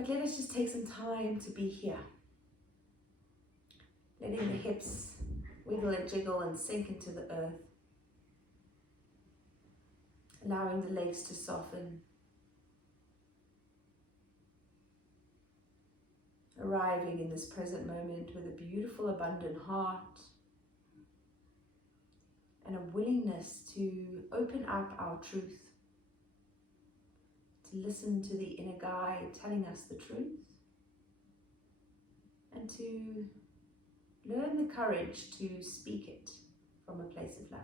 But let us just take some time to be here. Letting the hips wiggle and jiggle and sink into the earth. Allowing the legs to soften. Arriving in this present moment with a beautiful, abundant heart. And a willingness to open up our truth. To listen to the inner guide telling us the truth. And to learn the courage to speak it from a place of love.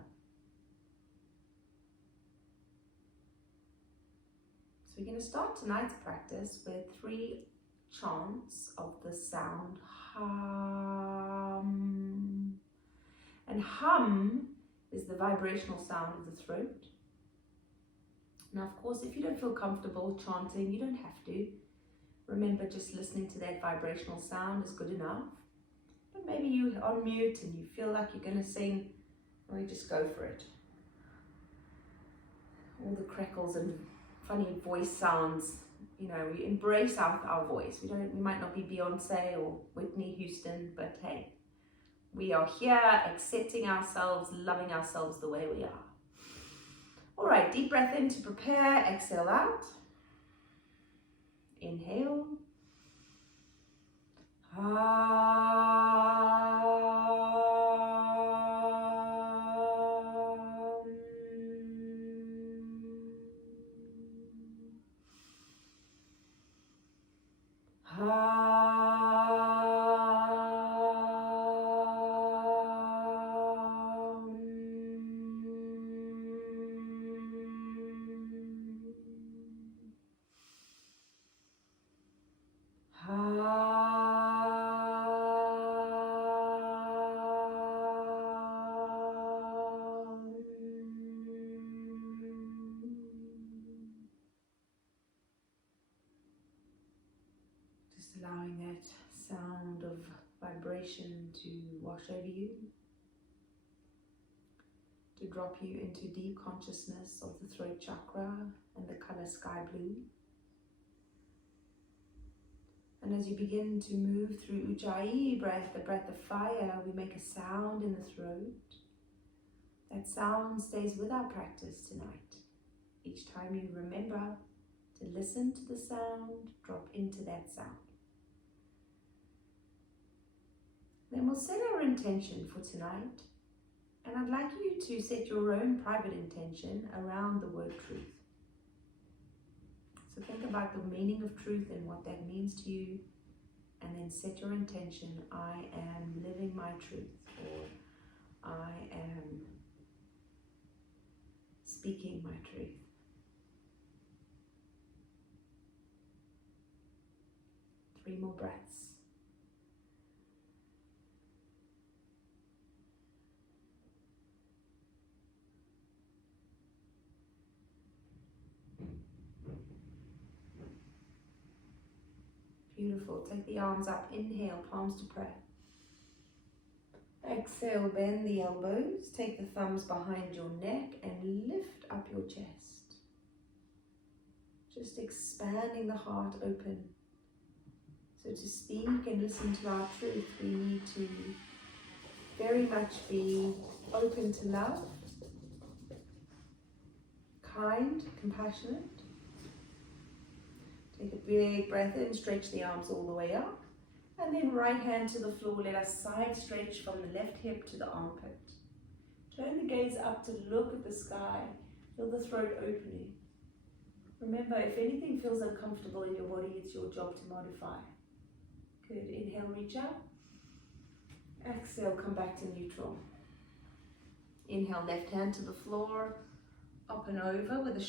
So we're going to start tonight's practice with 3 chants of the sound hum. And hum is the vibrational sound of the throat. Now, of course, if you don't feel comfortable chanting, you don't have to. Remember, just listening to that vibrational sound is good enough. But maybe you're on mute and you feel like you're going to sing, well, you just go for it. All the crackles and funny voice sounds, you know, we embrace our voice. We might not be Beyonce or Whitney Houston, but hey, we are here accepting ourselves, loving ourselves the way we are. All right, deep breath in to prepare, exhale out. Inhale. Allowing that sound of vibration to wash over you, to drop you into deep consciousness of the throat chakra and the color sky blue. And as you begin to move through Ujjayi breath, the breath of fire, we make a sound in the throat. That sound stays with our practice tonight. Each time you remember to listen to the sound, drop into that sound. Then we'll set our intention for tonight, and I'd like you to set your own private intention around the word truth. So think about the meaning of truth and what that means to you, and then set your intention. I am living my truth, or I am speaking my truth. Three more breaths. Beautiful. Take the arms up. Inhale, palms to prayer. Exhale, bend the elbows. Take the thumbs behind your neck and lift up your chest. Just expanding the heart open. So to speak and listen to our truth, we need to very much be open to love, kind, compassionate. Take a big breath in, stretch the arms all the way up. And then right hand to the floor, let us side stretch from the left hip to the armpit. Turn the gaze up to look at the sky, feel the throat opening. Remember, if anything feels uncomfortable in your body, it's your job to modify. Good, inhale, reach out. Exhale, come back to neutral. Inhale, left hand to the floor, up and over with the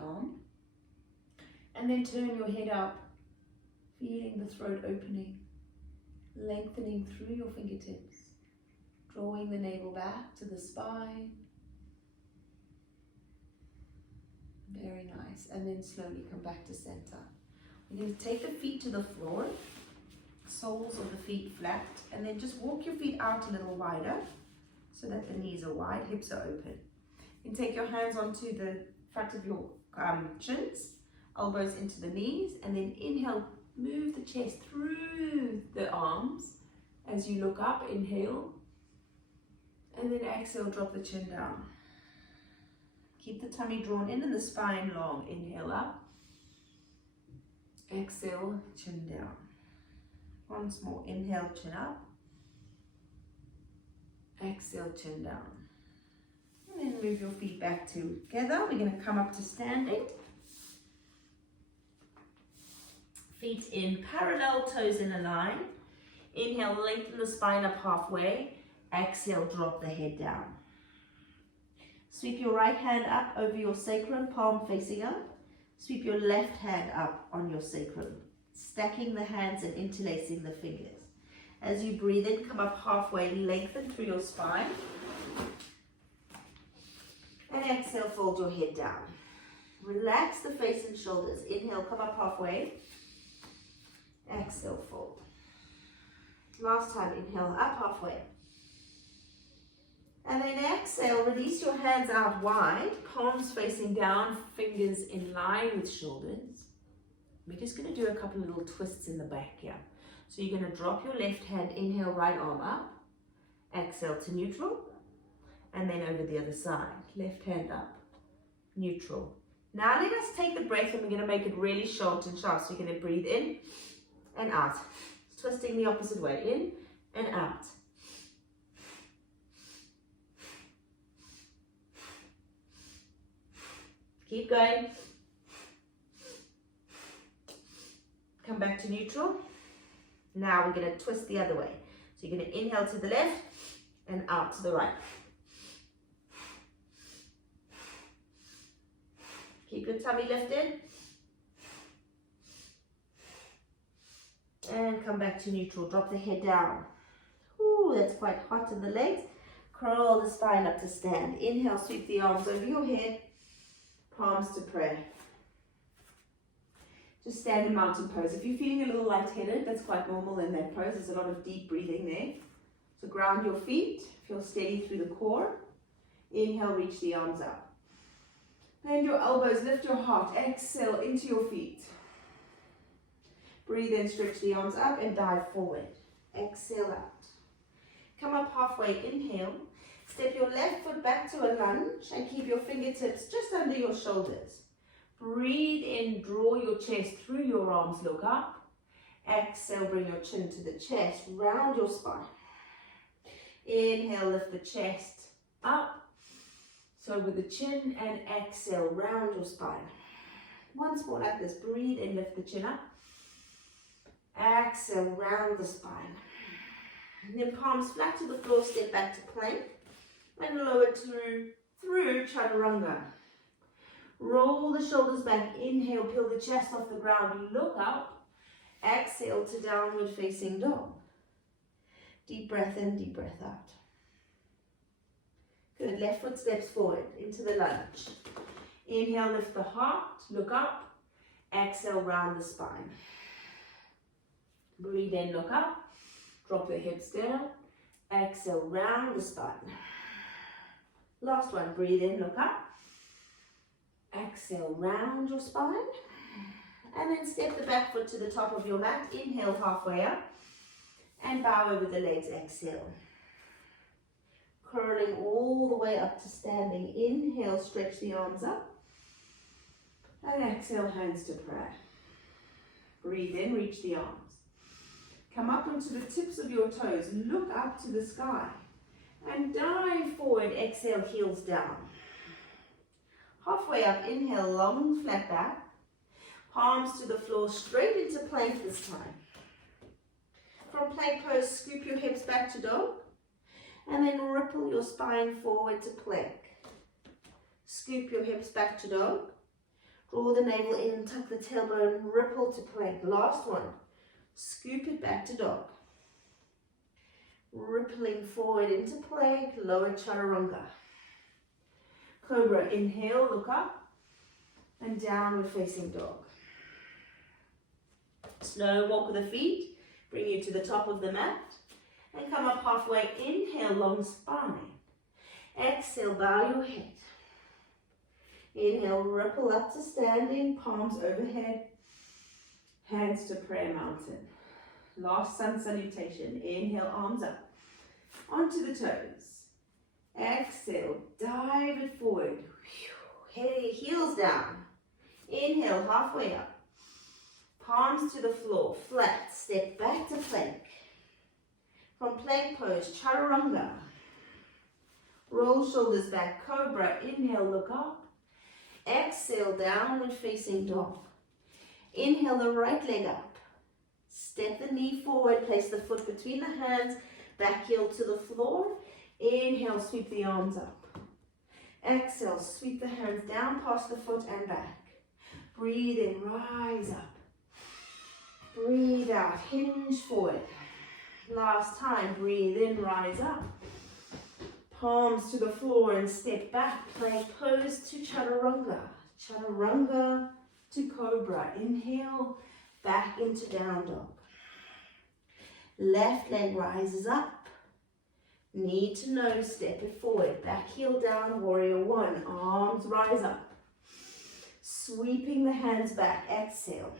arm. And then turn your head up, feeling the throat opening, lengthening through your fingertips, drawing the navel back to the spine. Very nice. And then slowly come back to center. We're going to take the feet to the floor, soles of the feet flat, and then just walk your feet out a little wider so that the knees are wide, hips are open. You can take your hands onto the front of your shins. elbows into the knees, and then inhale, move the chest through the arms as you look up, inhale, and then exhale, drop the chin down. Keep the tummy drawn in and the spine long. Inhale up, exhale, chin down. Once more, inhale, chin up, exhale, chin down. And then move your feet back together. We're going to come up to standing. Feet in parallel, toes in a line. Inhale, lengthen the spine up halfway. Exhale, drop the head down. Sweep your right hand up over your sacrum, palm facing up. Sweep your left hand up on your sacrum, stacking the hands and interlacing the fingers. As you breathe in, come up halfway, lengthen through your spine. And exhale, fold your head down. Relax the face and shoulders. Inhale, come up halfway. Exhale, fold. Last time, inhale, up halfway. And then exhale, release your hands out wide, palms facing down, fingers in line with shoulders. We're just going to do a couple of little twists in the back here. So you're going to drop your left hand, inhale, right arm up, exhale to neutral, and then over the other side. Left hand up, neutral. Now let us take the breath and we're going to make it really short and sharp. So you're going to breathe in and out. Twisting the opposite way, in and out. Keep going. Come back to neutral. Now we're going to twist the other way. So you're going to inhale to the left and out to the right. Keep your tummy lifted. And come back to neutral. Drop the head down. Ooh, that's quite hot in the legs. Curl the spine up to stand. Inhale, sweep the arms over your head. Palms to pray. Just stand in mountain pose. If you're feeling a little lightheaded, that's quite normal in that pose. There's a lot of deep breathing there. So ground your feet. Feel steady through the core. Inhale, reach the arms up. Bend your elbows, lift your heart. Exhale into your feet. Breathe in, stretch the arms up and dive forward. Exhale out. Come up halfway, inhale. Step your left foot back to a lunge and keep your fingertips just under your shoulders. Breathe in, draw your chest through your arms, look up. Exhale, bring your chin to the chest, round your spine. Inhale, lift the chest up. So with the chin and exhale, round your spine. Once more like this, breathe in, lift the chin up. Exhale, round the spine. And then palms flat to the floor, step back to plank. And lower through chaturanga. Roll the shoulders back. Inhale, peel the chest off the ground. Look up. Exhale to downward facing dog. Deep breath in, deep breath out. Good. Left foot steps forward into the lunge. Inhale, lift the heart. Look up. Exhale, round the spine. Breathe in, look up. Drop the hips down. Exhale, round the spine. Last one, breathe in, look up. Exhale, round your spine. And then step the back foot to the top of your mat. Inhale, halfway up. And bow over the legs, exhale. Curling all the way up to standing. Inhale, stretch the arms up. And exhale, hands to prayer. Breathe in, reach the arms. Come up onto the tips of your toes. Look up to the sky. And dive forward, exhale, heels down. Halfway up, inhale, long, flat back. Palms to the floor, straight into plank this time. From plank pose, scoop your hips back to dog. And then ripple your spine forward to plank. Scoop your hips back to dog. Draw the navel in, tuck the tailbone, ripple to plank. Last one. Scoop it back to dog. Rippling forward into plank, lower chaturanga. Cobra, inhale, look up, and downward facing dog. Slow walk with the feet, bring you to the top of the mat, and come up halfway. Inhale, long spine. Exhale, bow your head. Inhale, ripple up to standing, palms overhead, hands to prayer mountain. Last sun salutation. Inhale, arms up, onto the toes. Exhale, dive it forward. Hey, heels down. Inhale, halfway up. Palms to the floor, flat. Step back to plank. From plank pose, chaturanga. Roll shoulders back, cobra. Inhale, look up. Exhale, downward facing dog. Inhale the right leg up. Step the knee forward, place the foot between the hands, back heel to the floor. Inhale, sweep the arms up. Exhale, sweep the hands down past the foot and back. Breathe in, rise up. Breathe out, hinge forward. Last time, breathe in, rise up. Palms to the floor and step back, plank pose to chaturanga. Chaturanga to cobra. Inhale, back into down dog. Left leg rises up. Knee to nose, step it forward. Back heel down, warrior one. Arms rise up. Sweeping the hands back, exhale.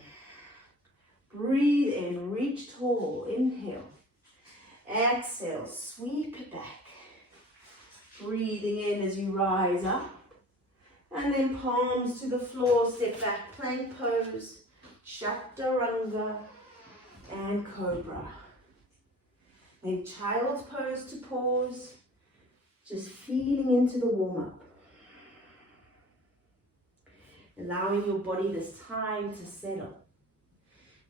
Breathe in, reach tall, inhale. Exhale, sweep it back. Breathing in as you rise up. And then palms to the floor, step back, plank pose, chaturanga, and cobra. Then child's pose to pause, just feeling into the warm-up. Allowing your body this time to settle,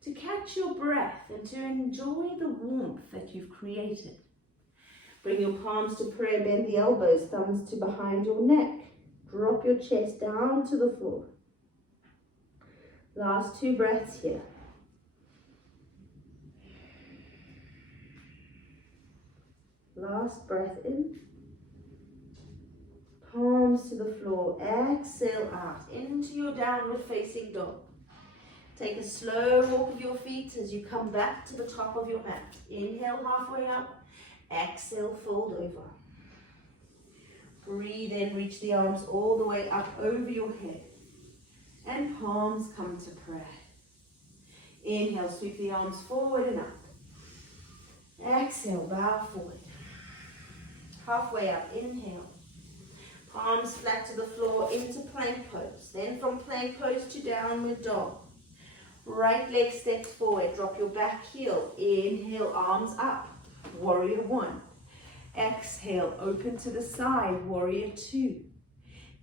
to catch your breath and to enjoy the warmth that you've created. Bring your palms to prayer, bend the elbows, thumbs to behind your neck. Drop your chest down to the floor. Last 2 breaths here. Last breath in. Palms to the floor. Exhale out into your downward facing dog. Take a slow walk of your feet as you come back to the top of your mat. Inhale halfway up. Exhale, fold over. Breathe in, reach the arms all the way up over your head. And palms come to prayer. Inhale, sweep the arms forward and up. Exhale, bow forward. Halfway up, inhale. Palms flat to the floor into plank pose. Then from plank pose to downward dog. Right leg steps forward, drop your back heel. Inhale, arms up. Warrior one. Exhale, open to the side, warrior two.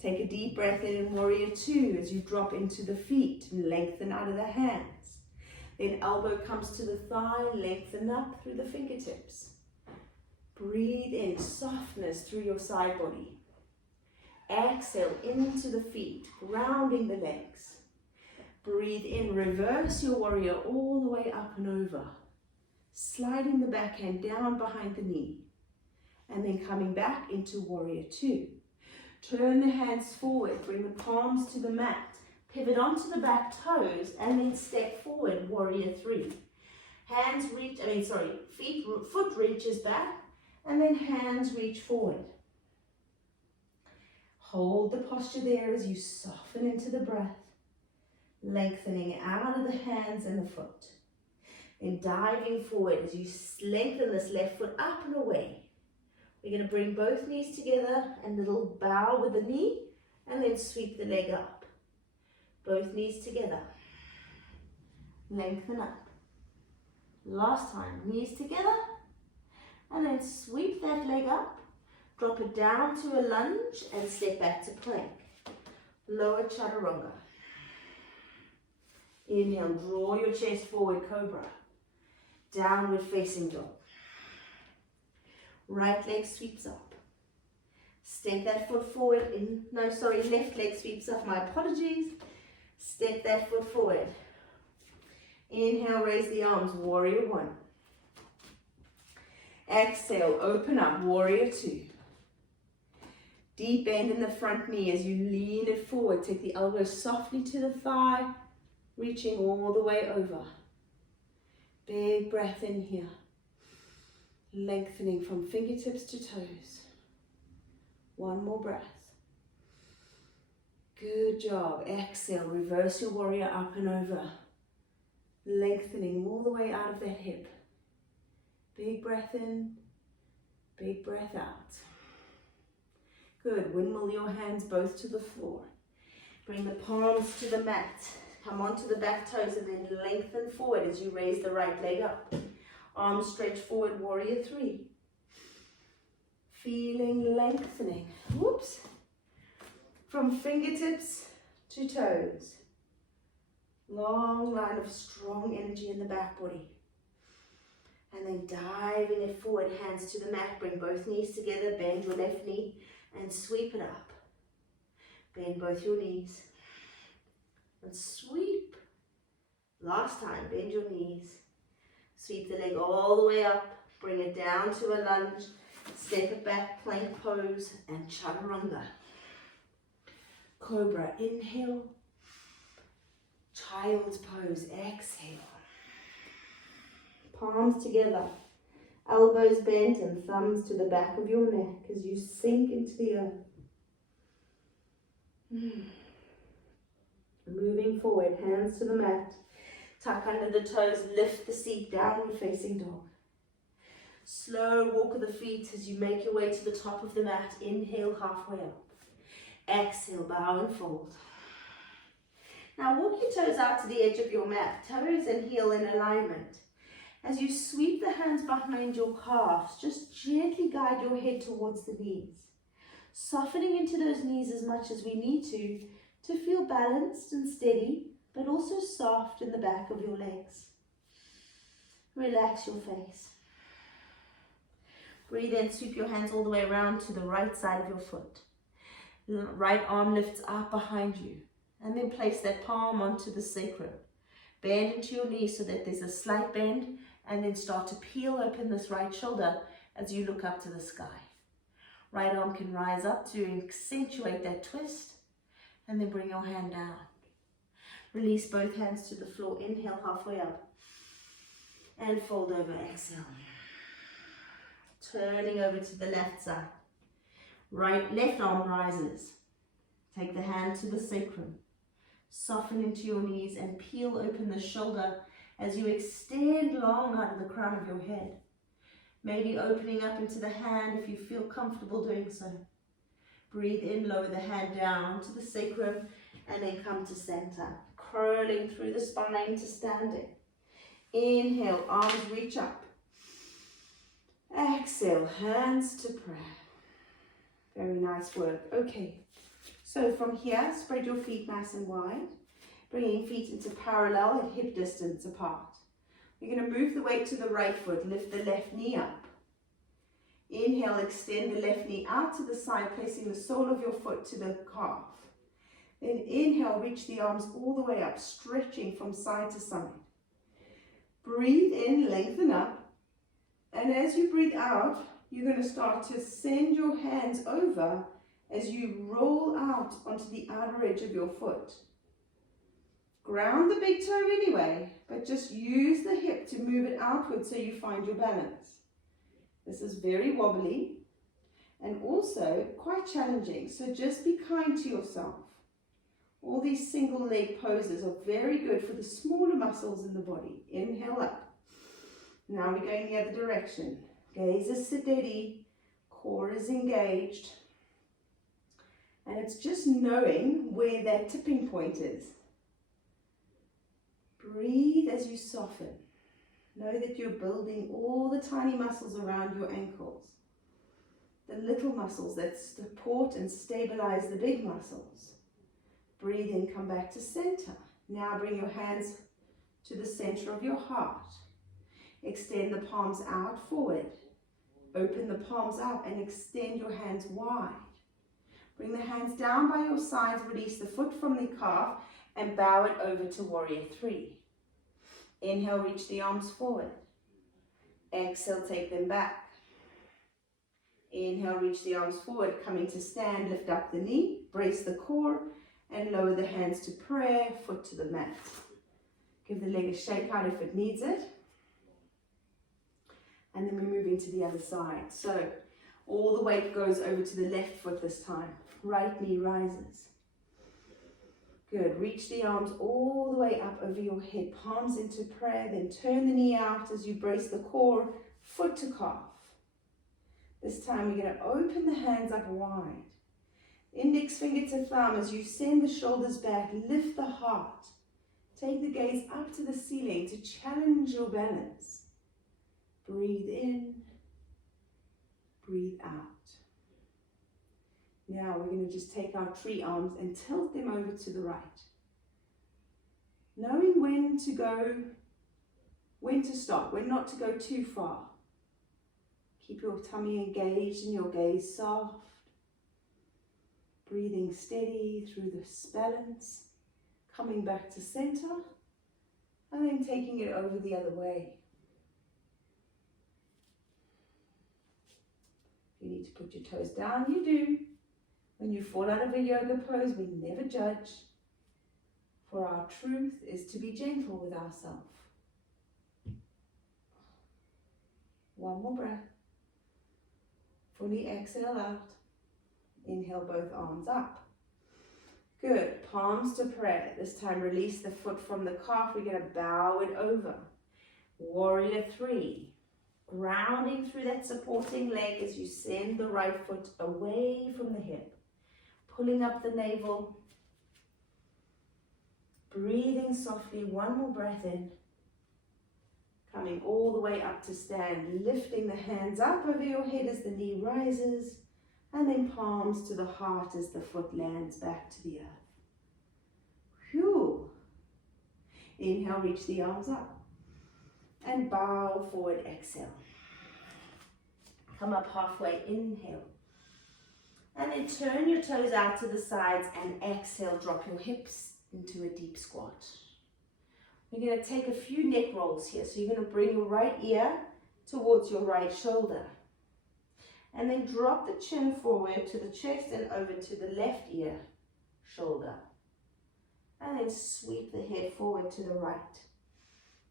Take a deep breath in warrior two as you drop into the feet and lengthen out of the hands. Then elbow comes to the thigh, lengthen up through the fingertips. Breathe in softness through your side body. Exhale into the feet, grounding the legs. Breathe in, reverse your warrior all the way up and over. Sliding the backhand down behind the knee. And then coming back into warrior two. Turn the hands forward, bring the palms to the mat. Pivot onto the back toes and then step forward, warrior three. Foot reaches back and then hands reach forward. Hold the posture there as you soften into the breath, lengthening out of the hands and the foot. Then diving forward as you lengthen this left foot up and away. We're going to bring both knees together and little bow with the knee and then sweep the leg up. Both knees together. Lengthen up. Last time, knees together and then sweep that leg up. Drop it down to a lunge and step back to plank. Lower chaturanga. Inhale, draw your chest forward, cobra. Downward facing dog. Right leg sweeps up. Step that foot forward. Left leg sweeps up. My apologies. Step that foot forward. Inhale, raise the arms, warrior one. Exhale, open up, warrior two. Deep bend in the front knee as you lean it forward. Take the elbow softly to the thigh, reaching all the way over. Big breath in here. Lengthening from fingertips to toes. One more breath. Good job. Exhale, reverse your warrior up and over. Lengthening all the way out of that hip. Big breath in, big breath out. Good. Windmill your hands both to the floor. Bring the palms to the mat. Come onto the back toes and then lengthen forward as you raise the right leg up. Arms stretch forward, warrior three. Feeling lengthening. Whoops. From fingertips to toes. Long line of strong energy in the back body. And then diving it forward, hands to the mat. Bring both knees together, bend your left knee and sweep it up. Bend both your knees. And sweep. Last time, bend your knees. Sweep the leg all the way up. Bring it down to a lunge. Step it back, plank pose, and chaturanga. Cobra, inhale. Child's pose, exhale. Palms together. Elbows bent and thumbs to the back of your neck as you sink into the earth. Moving forward, hands to the mat. Tuck under the toes, lift the seat, downward facing dog. Slow walk of the feet as you make your way to the top of the mat. Inhale, halfway up. Exhale, bow and fold. Now walk your toes out to the edge of your mat, toes and heel in alignment. As you sweep the hands behind your calves, just gently guide your head towards the knees. Softening into those knees as much as we need to feel balanced and steady, but also soft in the back of your legs. Relax your face. Breathe in, sweep your hands all the way around to the right side of your foot. Right arm lifts up behind you. And then place that palm onto the sacrum. Bend into your knee so that there's a slight bend, and then start to peel open this right shoulder as you look up to the sky. Right arm can rise up to accentuate that twist, and then bring your hand down. Release both hands to the floor. Inhale, halfway up. And fold over, exhale. Turning over to the left side. Left arm rises. Take the hand to the sacrum. Soften into your knees and peel open the shoulder as you extend long out of the crown of your head. Maybe opening up into the hand if you feel comfortable doing so. Breathe in, lower the hand down to the sacrum, and then come to center. Curling through the spine to standing. Inhale, arms reach up. Exhale, hands to prayer. Very nice work. Okay, so from here, spread your feet nice and wide, bringing feet into parallel at hip distance apart. You're going to move the weight to the right foot, lift the left knee up. Inhale, extend the left knee out to the side, placing the sole of your foot to the calf. Then inhale, reach the arms all the way up, stretching from side to side. Breathe in, lengthen up, and as you breathe out, you're going to start to send your hands over as you roll out onto the outer edge of your foot. Ground the big toe anyway, but just use the hip to move it outward so you find your balance. This is very wobbly and also quite challenging, so just be kind to yourself. All these single leg poses are very good for the smaller muscles in the body. Inhale up. Now we're going the other direction. Gaze is steady, core is engaged, and it's just knowing where that tipping point is. Breathe as you soften. Know that you're building all the tiny muscles around your ankles, the little muscles that support and stabilize the big muscles. Breathe in, come back to center. Now bring your hands to the center of your heart. Extend the palms out forward. Open the palms out and extend your hands wide. Bring the hands down by your sides, release the foot from the calf and bow it over to warrior three. Inhale, reach the arms forward. Exhale, take them back. Inhale, reach the arms forward, coming to stand, lift up the knee, brace the core, and lower the hands to prayer, foot to the mat. Give the leg a shake out if it needs it. And then we're moving to the other side. So all the weight goes over to the left foot this time. Right knee rises. Good. Reach the arms all the way up over your head, palms into prayer, then turn the knee out as you brace the core, foot to calf. This time we're going to open the hands up wide. Index finger to thumb as you send the shoulders back, lift the heart. Take the gaze up to the ceiling to challenge your balance. Breathe in, breathe out. Now we're going to just take our tree arms and tilt them over to the right. Knowing when to go, when to stop, when not to go too far. Keep your tummy engaged and your gaze soft. Breathing steady through this balance. Coming back to center. And then taking it over the other way. If you need to put your toes down, you do. When you fall out of a yoga pose, we never judge. For our truth is to be gentle with ourselves. One more breath. Fully exhale out. Inhale both arms up. Good. Palms to prayer. This time release the foot from the calf. We're going to bow it over. Warrior 3. Grounding through that supporting leg as you send the right foot away from the hip. Pulling up the navel. Breathing softly. One more breath in. Coming all the way up to stand. Lifting the hands up over your head as the knee rises. And then palms to the heart as the foot lands back to the earth. Phew. Inhale, reach the arms up. And bow forward, exhale. Come up halfway, inhale. And then turn your toes out to the sides and exhale, drop your hips into a deep squat. We're going to take a few neck rolls here. So you're going to bring your right ear towards your right shoulder. And then drop the chin forward to the chest and over to the left ear, shoulder. And then sweep the head forward to the right.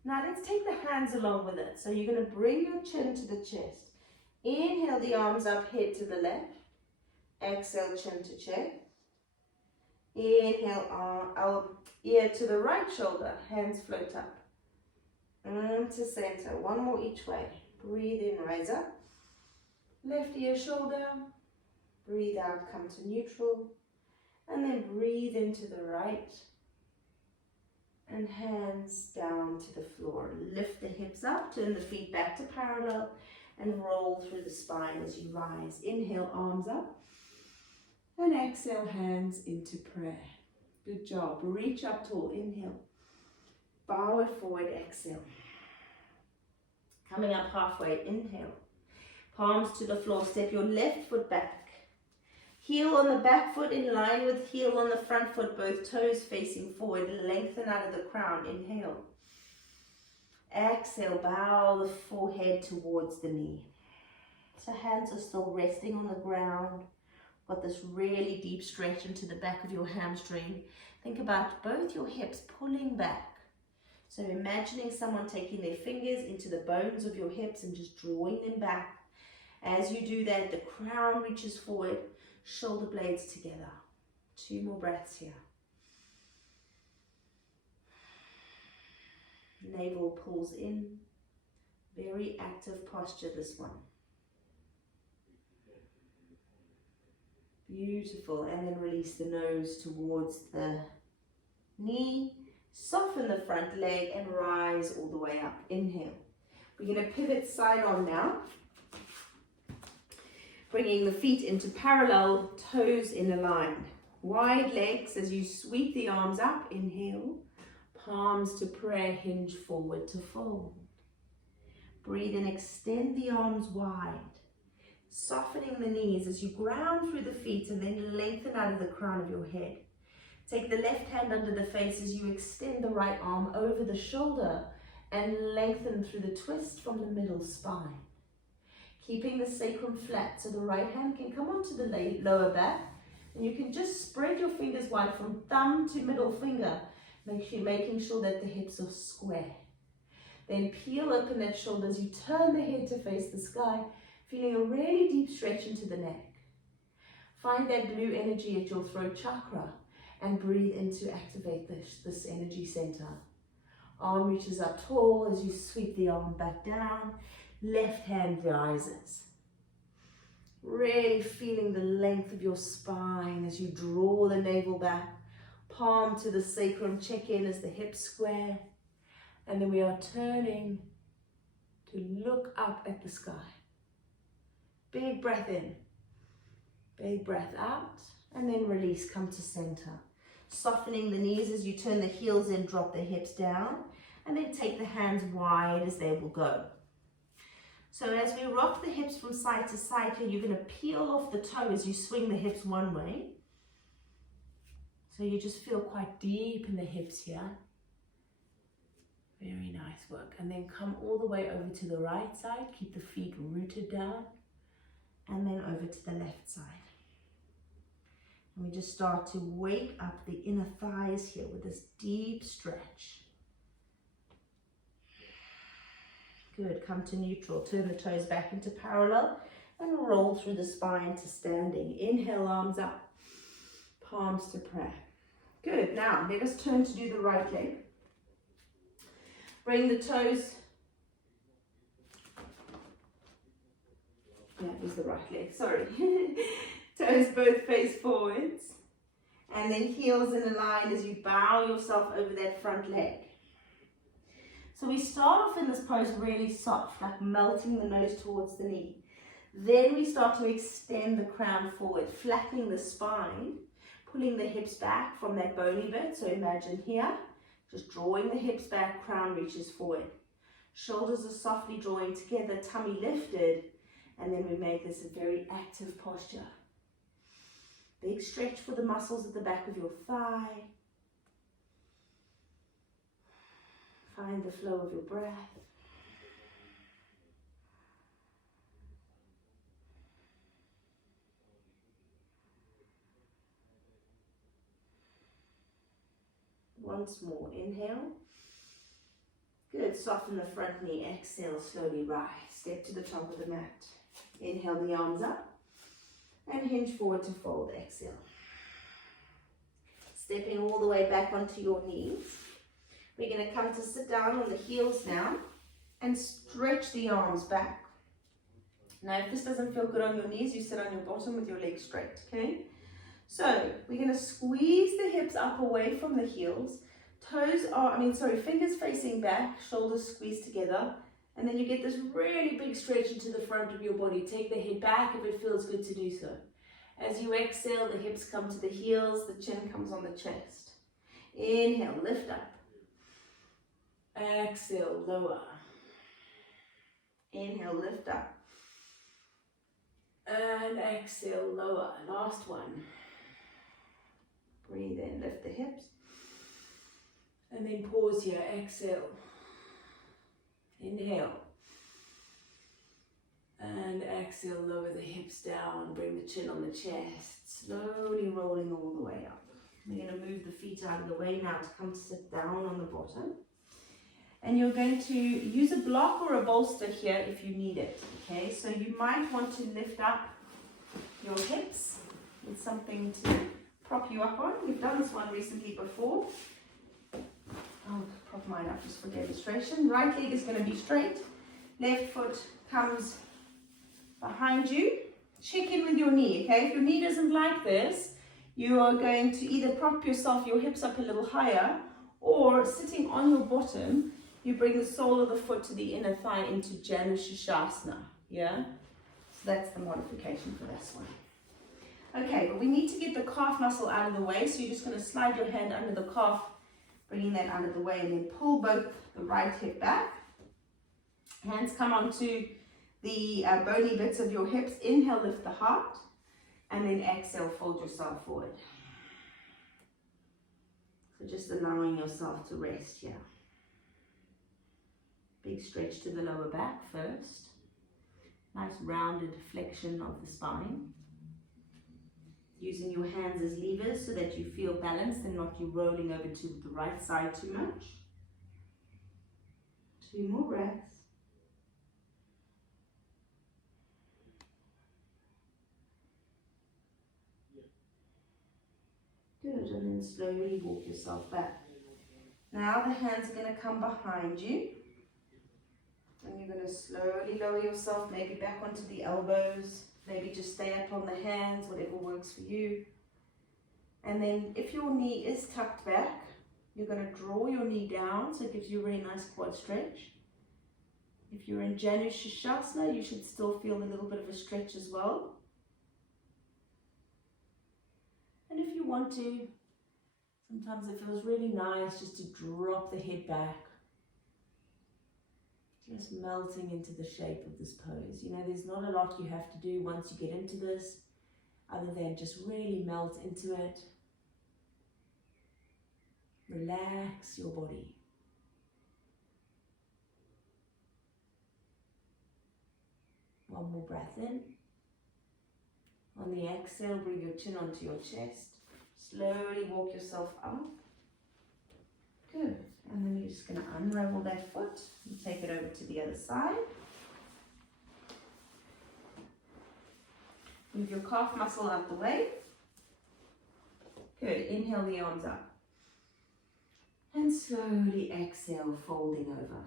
Now let's take the hands along with it. So you're going to bring your chin to the chest. Inhale the arms up, head to the left. Exhale, chin to chest. Inhale, ear to the right shoulder. Hands float up. And to center. One more each way. Breathe in, rise up. Left ear, shoulder. Breathe out, come to neutral. And then breathe into the right. And hands down to the floor. Lift the hips up, turn the feet back to parallel. And roll through the spine as you rise. Inhale, arms up. And exhale, hands into prayer. Good job. Reach up tall. Inhale. Bow it forward. Exhale. Coming up halfway. Inhale. Palms to the floor. Step your left foot back. Heel on the back foot in line with heel on the front foot. Both toes facing forward. Lengthen out of the crown. Inhale. Exhale. Bow the forehead towards the knee. So hands are still resting on the ground. Got this really deep stretch into the back of your hamstring. Think about both your hips pulling back. So imagining someone taking their fingers into the bones of your hips and just drawing them back. As you do that, the crown reaches forward, shoulder blades together. 2 more breaths here. Navel pulls in. Very active posture, this one. Beautiful. And then release the nose towards the knee. Soften the front leg and rise all the way up. Inhale. We're going to pivot side on now. Bringing the feet into parallel, toes in a line. Wide legs as you sweep the arms up. Inhale. Palms to prayer, hinge forward to fold. Breathe and extend the arms wide. Softening the knees as you ground through the feet and then lengthen out of the crown of your head. Take the left hand under the face as you extend the right arm over the shoulder and lengthen through the twist from the middle spine. Keeping the sacrum flat so the right hand can come onto the lower back, and you can just spread your fingers wide from thumb to middle finger, making sure that the hips are square. Then peel open that shoulder as you turn the head to face the sky, feeling a really deep stretch into the neck. Find that blue energy at your throat chakra And breathe in to activate this energy center. Arm reaches up tall as you sweep the arm back down. Left hand rises. Really feeling the length of your spine as you draw the navel back. Palm to the sacrum, check in as the hips square. And then we are turning to look up at the sky. Big breath in. Big breath out. And then release, come to center. Softening the knees as you turn the heels in, drop the hips down. And then take the hands wide as they will go. So as we rock the hips from side to side here, you're going to peel off the toe as you swing the hips one way. So you just feel quite deep in the hips here. Very nice work. And then come all the way over to the right side. Keep the feet rooted down. And then over to the left side. And we just start to wake up the inner thighs here with this deep stretch. Good, come to neutral. Turn the toes back into parallel and roll through the spine to standing. Inhale, arms up, palms to prayer. Good, now let us turn to do the right leg. Bring the toes, that was the right leg, sorry. Toes both face forwards. And then heels in a line as you bow yourself over that front leg. So we start off in this pose really soft, like melting the nose towards the knee. Then we start to extend the crown forward, flattening the spine, pulling the hips back from that bony bit. So imagine here, just drawing the hips back, crown reaches forward. Shoulders are softly drawing together, tummy lifted, and then we make this a very active posture. Big stretch for the muscles at the back of your thigh. Find the flow of your breath. Once more, inhale. Good, soften the front knee, exhale, slowly rise. Step to the top of the mat. Inhale the arms up and hinge forward to fold, exhale. Stepping all the way back onto your knees. We're going to come to sit down on the heels now and stretch the arms back. Now, if this doesn't feel good on your knees, you sit on your bottom with your legs straight, okay? So, we're going to squeeze the hips up away from the heels. Fingers facing back, shoulders squeezed together. And then you get this really big stretch into the front of your body. Take the head back if it feels good to do so. As you exhale, the hips come to the heels, the chin comes on the chest. Inhale, lift up. Exhale, lower. Inhale, lift up. And exhale, lower. Last one. Breathe in, lift the hips. And then pause here, exhale. Inhale. And exhale, lower the hips down, bring the chin on the chest. Slowly rolling all the way up. We're going to move the feet out of the way now to come sit down on the bottom. And you're going to use a block or a bolster here if you need it, okay? So you might want to lift up your hips with something to prop you up on. We've done this one recently before. I'll prop mine up just for demonstration. Right leg is going to be straight. Left foot comes behind you. Check in with your knee, okay? If your knee doesn't like this, you are going to either prop your hips up a little higher, or sitting on your bottom, you bring the sole of the foot to the inner thigh into Janu Shishasana, yeah? So that's the modification for this one. Okay, but we need to get the calf muscle out of the way, so you're just going to slide your hand under the calf, bringing that out of the way, and then pull both the right hip back. Hands come onto the bony bits of your hips. Inhale, lift the heart, and then exhale, fold yourself forward. So just allowing yourself to rest here. Big stretch to the lower back first. Nice rounded flexion of the spine. Using your hands as levers so that you feel balanced and not you rolling over to the right side too much. 2 more breaths. Good, and then slowly walk yourself back. Now the hands are going to come behind you. And you're going to slowly lower yourself, maybe back onto the elbows. Maybe just stay up on the hands, whatever works for you. And then if your knee is tucked back, you're going to draw your knee down, so it gives you a really nice quad stretch. If you're in Janu Shirshasana, you should still feel a little bit of a stretch as well. And if you want to, sometimes it feels really nice just to drop the head back. Just melting into the shape of this pose. You know, there's not a lot you have to do once you get into this, other than just really melt into it. Relax your body. One more breath in. On the exhale, bring your chin onto your chest. Slowly walk yourself up. Good. And then you're just going to unravel that foot and take it over to the other side. Move your calf muscle out the way. Good. Inhale the arms up. And slowly exhale, folding over.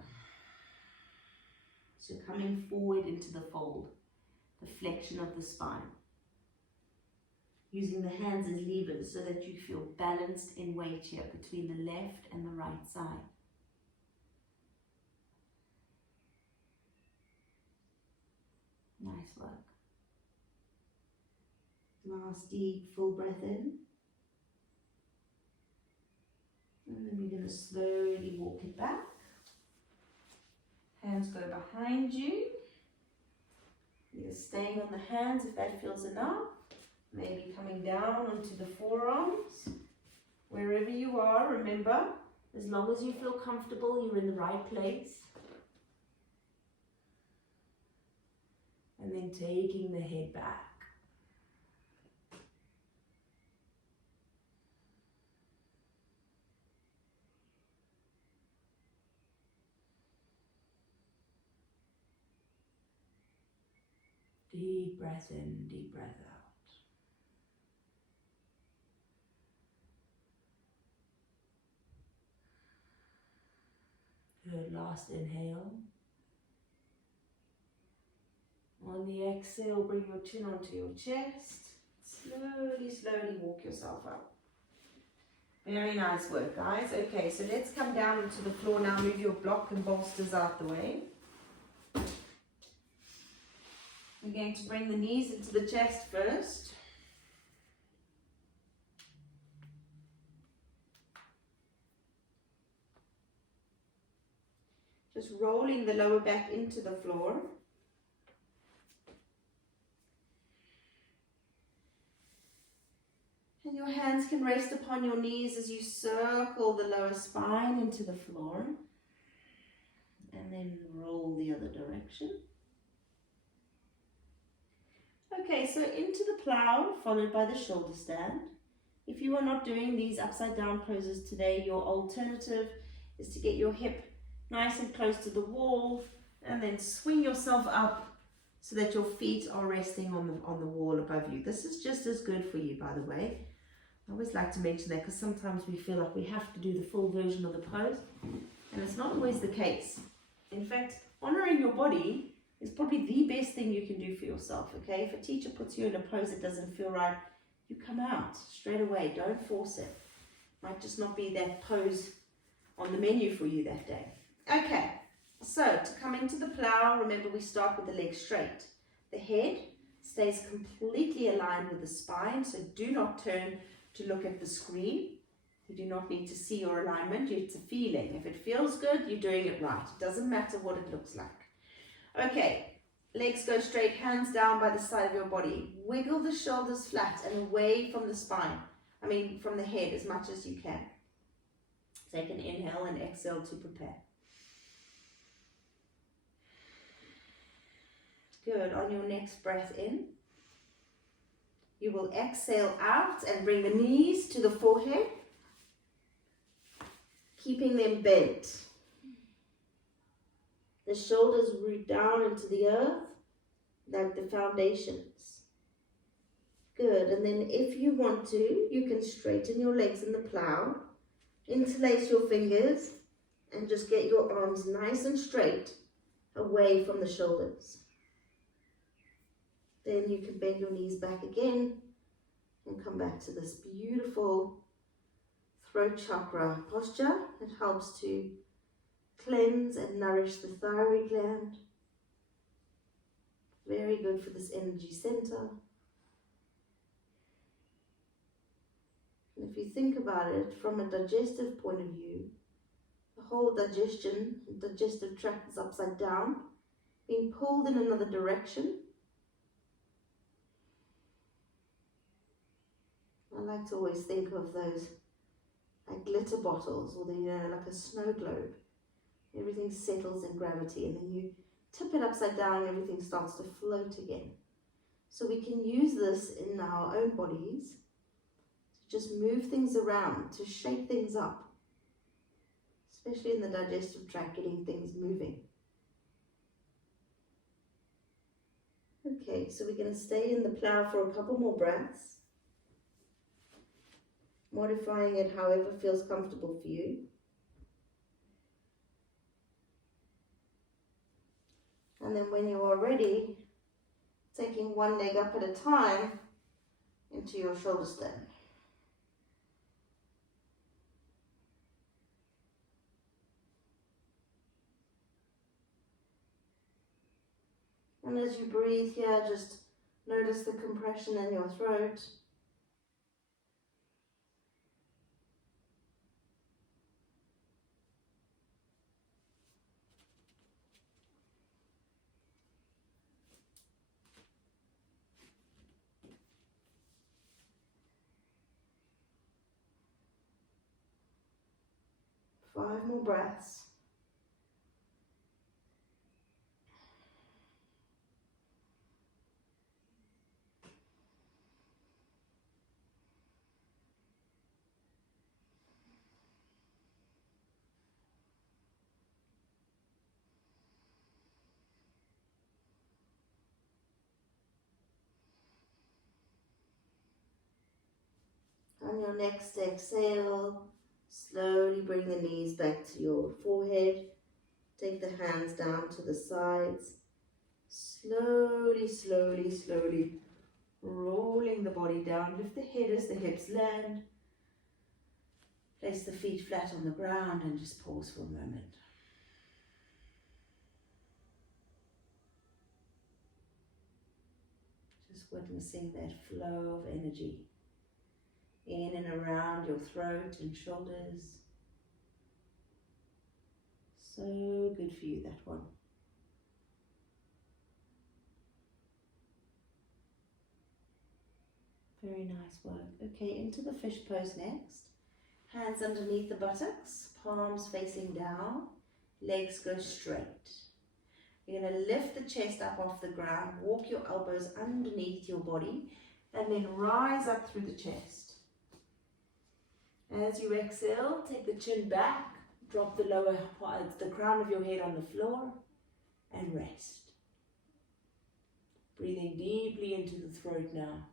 So coming forward into the fold, the flexion of the spine. Using the hands as levers so that you feel balanced in weight here between the left and the right side. Nice work. Last deep full breath in. And then we're going to slowly walk it back. Hands go behind you. Either staying on the hands if that feels enough. Maybe coming down onto the forearms. Wherever you are, remember, as long as you feel comfortable, you're in the right place. And then taking the head back. Deep breath in, deep breath out. Good, last inhale. On the exhale, bring your chin onto your chest. Slowly, slowly walk yourself up. Very nice work, guys. Okay, so let's come down onto the floor now. Move your block and bolsters out the way. We're going to bring the knees into the chest first. Just rolling the lower back into the floor. And your hands can rest upon your knees as you circle the lower spine into the floor. And then roll the other direction. Okay, so into the plow, followed by the shoulder stand. If you are not doing these upside down poses today, your alternative is to get your hip nice and close to the wall and then swing yourself up so that your feet are resting on the wall above you. This is just as good for you, by the way. I always like to mention that because sometimes we feel like we have to do the full version of the pose, and it's not always the case. In fact, honoring your body is probably the best thing you can do for yourself, okay? If a teacher puts you in a pose that doesn't feel right, you come out straight away. Don't force it. Might just not be that pose on the menu for you that day. Okay, so to come into the plow, remember we start with the legs straight. The head stays completely aligned with the spine, so do not turn to look at the screen. You do not need to see your alignment. It's a feeling. If it feels good, you're doing it right. It doesn't matter what it looks like. Okay, legs go straight, hands down by the side of your body. Wiggle the shoulders flat and away from the spine. From the head as much as you can. Take an inhale and exhale to prepare. Good. On your next breath in, you will exhale out and bring the knees to the forehead, keeping them bent. The shoulders root down into the earth like the foundations. Good, and then if you want to, you can straighten your legs in the plow, interlace your fingers, and just get your arms nice and straight away from the shoulders. Then you can bend your knees back again and come back to this beautiful throat chakra posture. It helps to cleanse and nourish the thyroid gland. Very good for this energy center. And if you think about it from a digestive point of view, the whole digestive tract is upside down, being pulled in another direction. I like to always think of those like glitter bottles, or like a snow globe. Everything settles in gravity, and then you tip it upside down, everything starts to float again. So we can use this in our own bodies to just move things around, to shake things up, especially in the digestive tract, getting things moving. Okay, so we're going to stay in the plow for a couple more breaths, modifying it however feels comfortable for you. And then when you are ready, taking one leg up at a time into your shoulder stand. And as you breathe here, just notice the compression in your throat. Five more breaths. On your next exhale, slowly bring the knees back to your forehead. Take the hands down to the sides. Slowly, slowly, slowly rolling the body down. Lift the head as the hips land. Place the feet flat on the ground and just pause for a moment. Just witnessing that flow of energy in and around your throat and shoulders. So good for you, that one. Very nice work. Okay, into the fish pose next. Hands underneath the buttocks, palms facing down, legs go straight. You're going to lift the chest up off the ground, walk your elbows underneath your body, and then rise up through the chest. As you exhale, take the chin back, drop the lower part, the crown of your head on the floor, and rest. Breathing deeply into the throat now.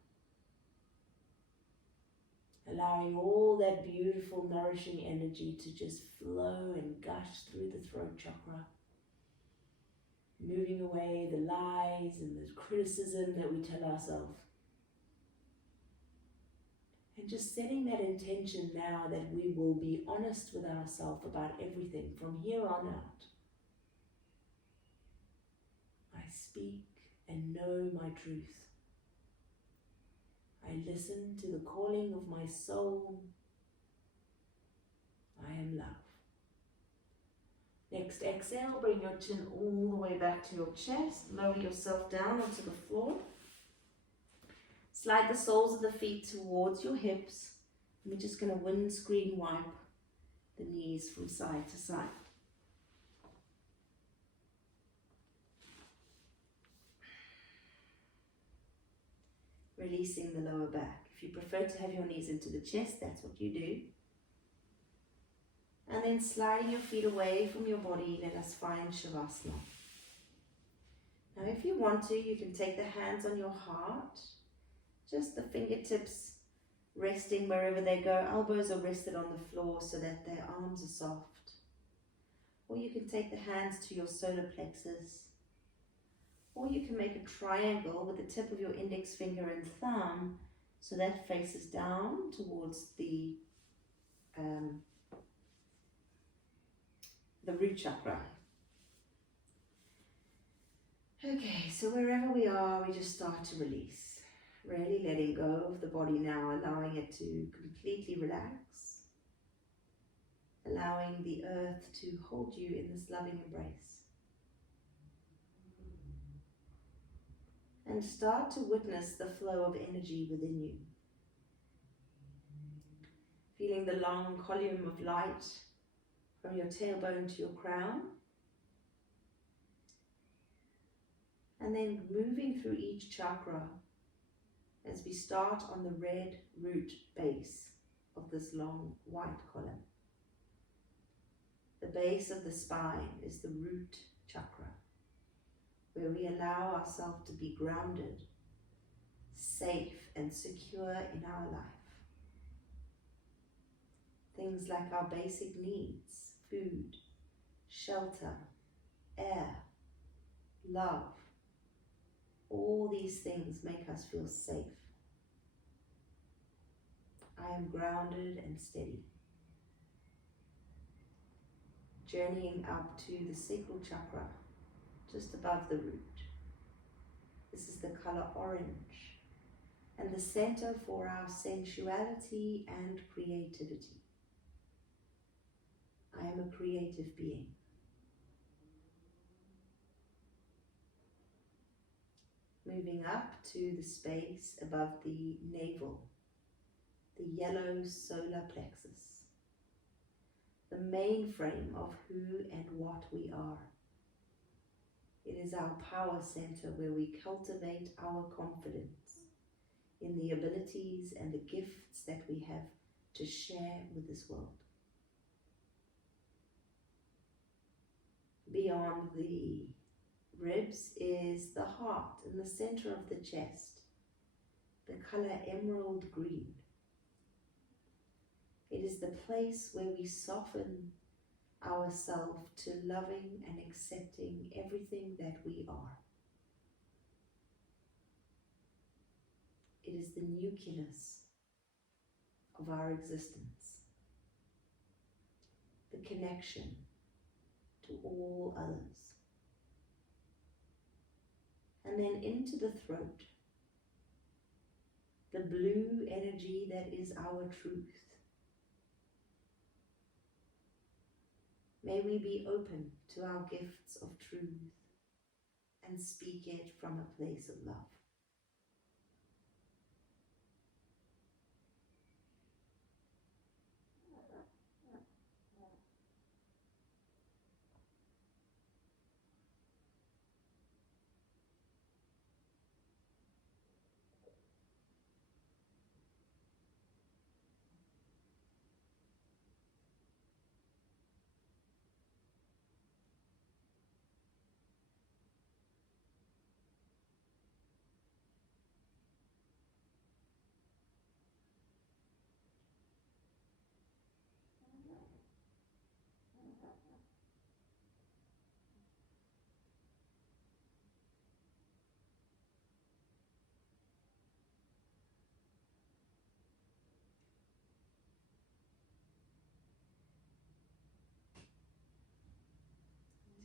Allowing all that beautiful, nourishing energy to just flow and gush through the throat chakra. Moving away the lies and the criticism that we tell ourselves. And just setting that intention now that we will be honest with ourselves about everything from here on out. I speak and know my truth. I listen to the calling of my soul. I am love. Next exhale, bring your chin all the way back to your chest. Lower yourself down onto the floor. Slide the soles of the feet towards your hips. And we're just going to windscreen wipe the knees from side to side. Releasing the lower back. If you prefer to have your knees into the chest, that's what you do. And then sliding your feet away from your body, let us find Shavasana. Now if you want to, you can take the hands on your heart. Just the fingertips resting wherever they go. Elbows are rested on the floor so that their arms are soft. Or you can take the hands to your solar plexus. Or you can make a triangle with the tip of your index finger and thumb so that faces down towards the root chakra. Okay, so wherever we are, we just start to release. Really letting go of the body now, allowing it to completely relax. Allowing the earth to hold you in this loving embrace. And start to witness the flow of energy within you. Feeling the long column of light from your tailbone to your crown. And then moving through each chakra as we start on the red root base of this long white column. The base of the spine is the root chakra, where we allow ourselves to be grounded, safe and secure in our life. Things like our basic needs, food, shelter, air, love. All these things make us feel safe. I am grounded and steady. Journeying up to the sacral chakra, just above the root. This is the color orange, and the center for our sensuality and creativity. I am a creative being. Moving up to the space above the navel, the yellow solar plexus, the mainframe of who and what we are. It is our power center where we cultivate our confidence in the abilities and the gifts that we have to share with this world. Beyond the ribs is the heart in the center of the chest, the color emerald green. It is the place where we soften ourselves to loving and accepting everything that we are. It is the nucleus of our existence, the connection to all others. And then into the throat, the blue energy that is our truth. May we be open to our gifts of truth and speak it from a place of love.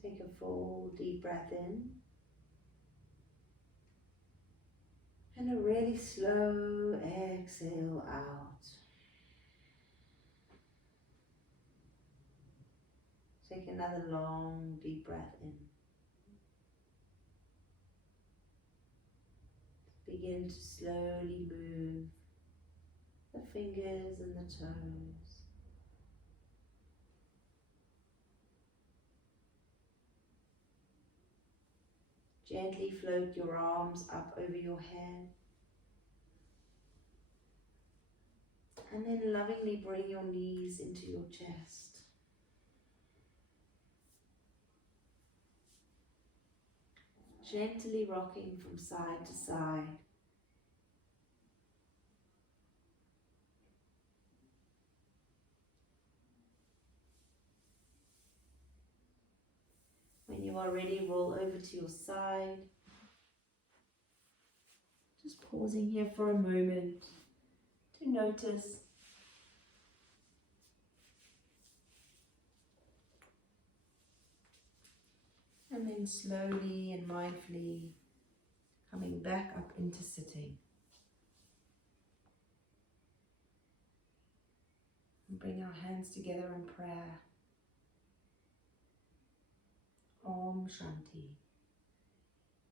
Take a full deep breath in and a really slow exhale out. Take another long deep breath in. Begin to slowly move the fingers and the toes. Gently float your arms up over your head. And then lovingly bring your knees into your chest. Gently rocking from side to side. When you are ready, roll over to your side. Just pausing here for a moment to notice. And then slowly and mindfully coming back up into sitting. And bring our hands together in prayer. Om Shanti.